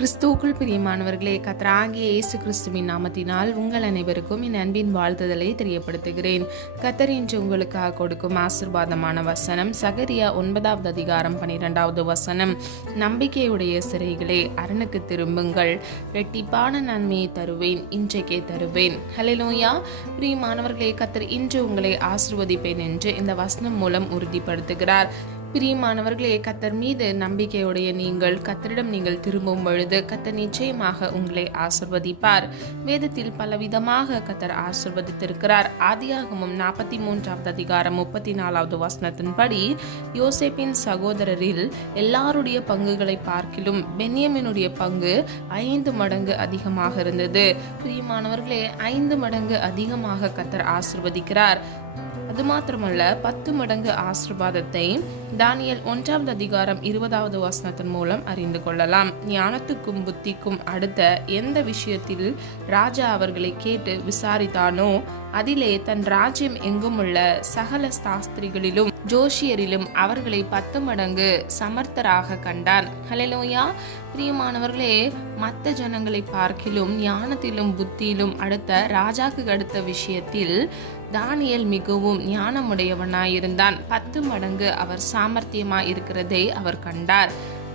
கிறிஸ்துவுக்குள் பிரியமானவர்களே, கர்த்தராகிய இயேசு கிறிஸ்துவின் நாமத்தினால் உங்கள் அனைவருக்கும் என் அன்பின் வாழ்த்துதலை தெரியப்படுத்துகிறேன். கர்த்தர் இன்று உங்களுக்காக கொடுக்கும் ஆசீர்வாதமான வசனம் சகரியா 9வது அதிகாரம் 12வது வசனம். நம்பிக்கையுடைய சிறைகளே, அரணுக்கு திரும்புங்கள், இரட்டிப்பான நன்மையை தருவேன், இன்றைக்கே தருவேன். ஹல்லேலூயா. பிரியமானவர்களே, கர்த்தர் இன்று உங்களை ஆசீர்வதிப்பேன் என்று இந்த வசனம் மூலம் உறுதிப்படுத்துகிறார். பிரியமானவர்களே, கர்த்தர் மீது நம்பிக்கையுடைய நீங்கள் கர்த்தரிடம் நீங்கள் திரும்பும் பொழுது கர்த்தர் நிச்சயமாக உங்களை ஆசீர்வதிப்பார். வேதத்தில் பலவிதமாக கர்த்தர் ஆசீர்வதித்திருக்கிறார். ஆதியாகமம் 43வது அதிகாரம் 34வது வசனத்தின்படி, யோசேப்பின் சகோதரரில் எல்லாருடைய பங்குகளை பார்க்கிலும் பென்யமீனுடைய பங்கு 5 மடங்கு அதிகமாக இருந்தது. பிரியமானவர்களே, 5 மடங்கு அதிகமாக கர்த்தர் ஆசீர்வதிக்கிறார். அது மாத்திரமல்ல, 10 மடங்கு ஆசீர்வாதத்தை தானியேல் 1வது அதிகாரம் 20வது வசனத்தின் மூலம் அறிந்து கொள்ளலாம். ஞானத்துக்கும் புத்திக்கும் அடுத்த எந்த விஷயத்தில் ராஜா அவர்களை கேட்டு விசாரித்தானோ அதிலே தன் ராஜ்யம் எங்குமுள்ள சகல சாஸ்திரிகளிலும் ஜோஷியரிலும் அவர்களை 10 மடங்கு சமர்த்தராக கண்டான். ஹல்லேலூயா. பிரியமானவர்களே, மற்ற ஜனங்களை பார்க்கிலும் ஞானத்திலும் புத்தியிலும் அடுத்த ராஜாக்கு அடுத்த விஷயத்தில் தானியேல் மிகவும் ஞானமுடையவனாயிருந்தான். 10 மடங்கு அவர் சாமர்த்தியமாய் இருக்கிறதை அவர் கண்டார்.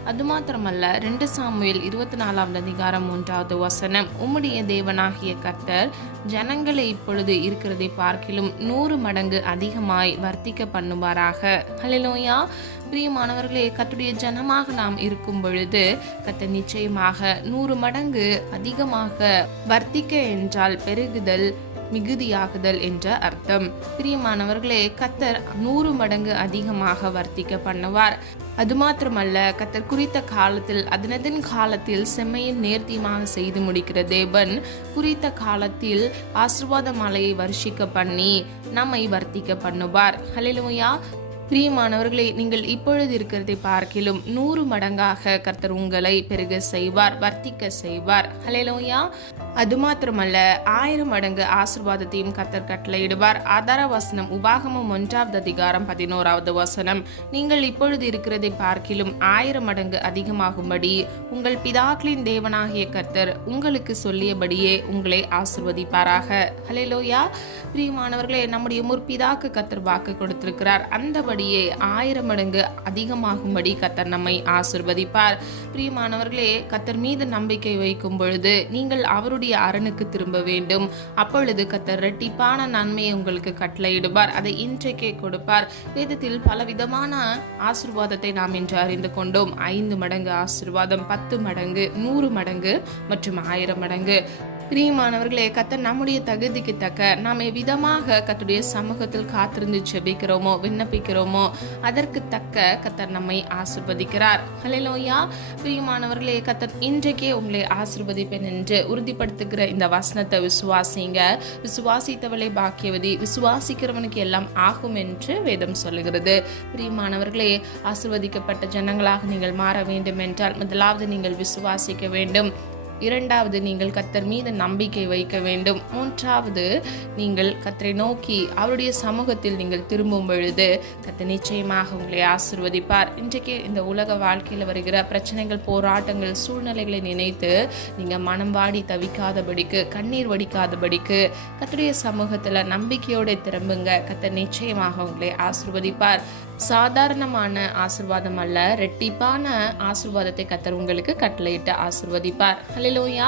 அது மாத்திரமல்ல, 2 சாமுவேல் 24வது அதிகாரம் 1வது வசனம், உம்முடைய தேவனாகிய கர்த்தர் ஜனங்களை இப்பொழுது இருக்கிறதை பார்க்கிலும் 100 மடங்கு அதிகமாய் வர்த்திக்க பண்ணுவாராக. ஹல்லேலூயா. பிரியமானவர்களே, கர்த்தருடைய ஜனமாக நாம் இருக்கும் பொழுது கர்த்தர் நிச்சயமாக 100 மடங்கு அதிகமாக வர்த்திக்க என்றால் பெருகுதல், மிகுதியாகுதல் என்ற அர்த்தம். பிரியமானவர்களே, கர்த்தர் 100 மடங்கு அதிகமாக வர்த்திக்க பண்ணுவார். அது மாத்திரமல்ல, கர்த்தர் குறித்த காலத்தில் அதனதின் காலத்தில் செம்மையின் நேர்த்தியமாக செய்து முடிக்கிற தேவன் குறித்த காலத்தில் ஆசீர்வாத மழையை வர்ஷிக்க பண்ணி நம்மை வர்த்திக்க பண்ணுவார். ஹல்லேலூயா. பிரியமானவர்களே, நீங்கள் இப்பொழுது இருக்கிறதை பார்க்கிலும் 100 மடங்காக கர்த்தர் உங்களை பெருக செய்வார், வர்த்திக்க செய்வார். ஹல்லேலூயா. அது மாத்திரமல்ல, 1000 மடங்கு ஆசீர்வாதத்தையும் கர்த்தர் கட்டளையிடுவார். ஆதார வசனம் உபாகமம் 1வது அதிகாரம் 11வது வசனம், நீங்கள் இப்பொழுது இருக்கிறதை பார்க்கிலும் 1000 மடங்கு அதிகமாகும்படி உங்கள் பிதாக்களின் தேவனாகிய கர்த்தர் உங்களுக்கு சொல்லியபடியே உங்களை ஆசீர்வதிப்பாராக. ஹல்லேலூயா. பிரியமானவர்களே, நம்முடைய முற்பிதாக்கு கர்த்தர் வாக்கு கொடுத்திருக்கிறார். அந்தபடியே 1000 மடங்கு அதிகமாகும்படி கர்த்தர் நம்மை ஆசீர்வதிப்பார். பிரியமானவர்களே, கர்த்தர் மீது நம்பிக்கை வைக்கும் பொழுது நீங்கள் அவருடைய அரணுக்கு திரும்ப வேண்டும். அப்பொழுது கர்த்தர் இரட்டிப்பான நன்மையை உங்களுக்கு கட்டளையிடுவார். அதை இன்றைக்கே கொடுப்பார். வேதத்தில் பலவிதமான ஆசீர்வாதத்தை நாம் இன்று அறிந்து கொண்டோம். 5 மடங்கு ஆசீர்வாதம், 10 மடங்கு, 100 மடங்கு மற்றும் 1000 மடங்கு. பிரியமானவர்களே, கர்த்தர் நம்முடைய தகுதிக்கு தக்க நாம் எவ்விதமாக கர்த்தருடைய சமூகத்தில் காத்திருந்து ஜெபிக்கிறோமோ, விண்ணப்பிக்கிறோமோ அதற்கு தக்க கர்த்தர் நம்மை ஆசீர்வதிக்கிறார். ஹல்லேலூயா. பிரியமானவர்களே, கர்த்தர் இன்றைக்கே உங்களை ஆசீர்வதிப்பேன் என்று உறுதிப்படுத்துகிற இந்த வசனத்தை விசுவாசிங்க. விசுவாசித்தவளை பாக்கியவதி, விசுவாசிக்கிறவனுக்கு எல்லாம் ஆகும் என்று வேதம் சொல்லுகிறது. பிரியமானவர்களே, ஆசீர்வதிக்கப்பட்ட ஜனங்களாக நீங்கள் மாற வேண்டும் என்றால் முதலாவது நீங்கள் விசுவாசிக்க வேண்டும். 2வது, நீங்கள் கர்த்தர் மீது நம்பிக்கை வைக்க வேண்டும். 3வது, நீங்கள் கர்த்தரை நோக்கி அவருடைய சமூகத்தில் நீங்கள் திரும்பும் பொழுது கர்த்தர் நிச்சயமாக உங்களை ஆசீர்வதிப்பார். இன்றைக்கு இந்த உலக வாழ்க்கையில் வருகிற பிரச்சனைகள், போராட்டங்கள், சூழ்நிலைகளை நினைத்து நீங்கள் மனம் வாடி தவிக்காதபடிக்கு, கண்ணீர் வடிக்காதபடிக்கு கர்த்தருடைய சமூகத்தில் நம்பிக்கையோடு திரும்புங்க. கர்த்தர் நிச்சயமாக உங்களை ஆசீர்வதிப்பார். சாதாரணமான ஆசீர்வாதம் அல்ல, இரட்டிப்பான ஆசீர்வாதத்தை கர்த்தர் உங்களுக்கு கட்டளையிட்டு ஆசீர்வதிப்பார். ஹல்லேலூயா.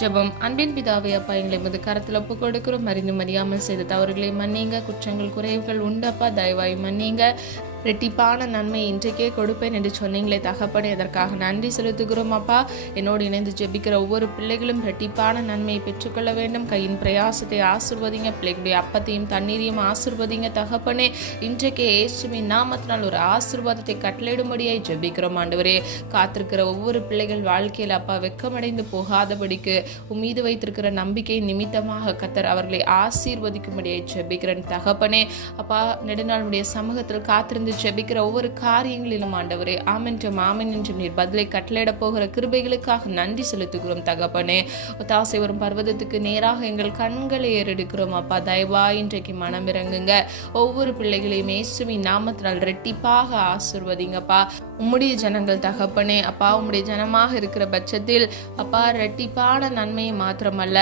ஜெபம். அன்பின் பிதாவே, அப்பா, எங்களை முது கரத்தில் ஒப்பு கொடுக்கிறோம். அறிந்தும் அறியாமல் செய்த தவறுகளை மன்னிங்க. குற்றங்கள் குறைவுகள் உண்டப்பா, தயவாய் மன்னிங்க. இரட்டிப்பான நன்மை இன்றைக்கே கொடுப்பேன் என்று சொன்னீங்களே தகப்பனே, அதற்காக நன்றி செலுத்துகிறோம் அப்பா. என்னோடு இணைந்து ஜெபிக்கிற ஒவ்வொரு பிள்ளைகளும் இரட்டிப்பான நன்மையை பெற்றுக்கொள்ள வேண்டும். கையின் பிரயாசத்தை ஆசீர்வதிங்க. பிள்ளைகளுடைய அப்பத்தையும் தண்ணீரையும் ஆசீர்வதிங்க தகப்பனே. இன்றைக்கே இயேசுவின் நாமத்தினால் ஒரு ஆசீர்வாதத்தை கட்டளையிடும்படியாய் ஜெபிக்கிறோம் ஆண்டவரே. காத்திருக்கிற ஒவ்வொரு பிள்ளைகள் வாழ்க்கையில் அப்பா வெட்கமடைந்து போகாதபடிக்கு உம்மீது வைத்திருக்கிற நம்பிக்கை நிமித்தமாக கர்த்தர் அவர்களை ஆசீர்வதிக்கும்படியாய் ஜெபிக்கிறேன் தகப்பனே. அப்பா, நெடுநாளுடைய சமூகத்தில் காத்திருந்து இப்பொழுது ஜெபிக்கிற ஒவ்வொரு காரியங்களிலும் ஆண்டவரே ஆமென்றும் ஆமென் என்றும் நீர் பதிலை கட்டளையிட போகிற கிருபைகளுக்காக நன்றி செலுத்துகிறோம் தகப்பனே. ஒத்தாசை வரும் பர்வதத்துக்கு நேராக எங்கள் கண்களை ஏறெடுக்கிறோம் அப்பா. தயவா இன்றைக்கு மனம் இறங்குங்க. ஒவ்வொரு பிள்ளைகளையும் இயேசுவின் நாமத்தினால் ரெட்டிப்பாக ஆசீர்வதிங்கப்பா. உம்முடைய ஜனங்கள் தகப்பனே அப்பா, உம்முடைய ஜனமாக இருக்கிற பட்சத்தில் அப்பா ரெட்டிப்பான நன்மையை மாத்திரமல்ல,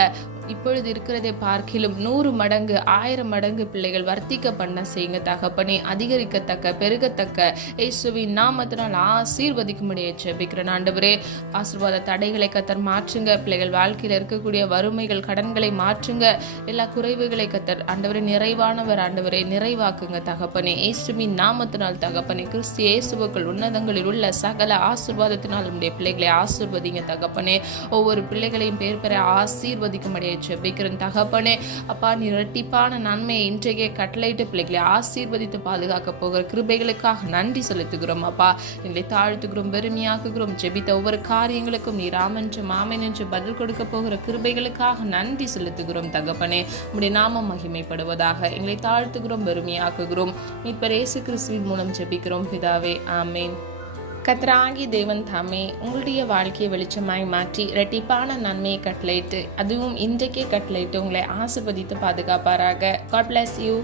இப்பொழுது இருக்கிறதை பார்க்கிலும் 100 மடங்கு 1000 மடங்கு பிள்ளைகள் வர்த்திக்க பண்ண செய்யுங்க தகப்பனே. அதிகரிக்கத்தக்க பெருகத்தக்க இயேசுவின் நாமத்தினால் ஆசீர்வதிக்கும்படியே ஜெபிக்கிறேன் ஆண்டவரே. ஆசீர்வாத தடைகளை கத்தர் மாற்றுங்க. பிள்ளைகள் வாழ்க்கையில் இருக்கக்கூடிய வறுமைகள் கடன்களை மாற்றுங்க. எல்லா குறைவுகளை கத்தர் ஆண்டவரே நிறைவானவர் ஆண்டவரே நிறைவாக்குங்க தகப்பனே. இயேசுவின் நாமத்தினால் தகப்பனே. கிறிஸ்து இயேசுவுக்குள் உன்னதங்களில் உள்ள சகல ஆசீர்வாதத்தினால் உடைய பிள்ளைகளை ஆசீர்வதிங்க தகப்பனே. ஒவ்வொரு பிள்ளைகளையும் பேர் பெற ஆசீர்வதிக்கும்படியே ஜெபிக்கிறேன் தகப்பனே. அப்பா நீ இரட்டிப்பான நன்மையை இன்றைக்கே கட்டளையிட்டு பிள்ளைகளை ஆசீர்வதித்து பாதுகாக்க போகிற கிருபைகளுக்காக நன்றி செலுத்துகிறோம் அப்பா. எங்களை தாழ்த்துகிறோம், பெருமையாக்குகிறோம். ஜெபித்த ஒவ்வொரு காரியங்களுக்கும் நீர் ஆமென்றும் ஆமென் என்று பதில் கொடுக்க போகிற கிருபைகளுக்காக நன்றி செலுத்துகிறோம் தகப்பனே. உம்முடைய நாமம் மகிமைப்படுவதாக. எங்களை தாழ்த்துகிறோம், பெருமையாக்குகிறோம். மீட்பர் இயேசு கிறிஸ்துவின் மூலம் ஜெபிக்கிறோம் பிதாவே, ஆமென். கர்த்தராகிய தேவன் தாமே உங்களுடைய வாழ்க்கையை வெளிச்சமாய் மாற்றி இரட்டிப்பான நன்மையை கட்டளையிட்டு, அதுவும் இன்றைக்கே கட்டளையிட்டு உங்களை ஆசீர்வதித்து பாதுகாப்பாராக. God bless you.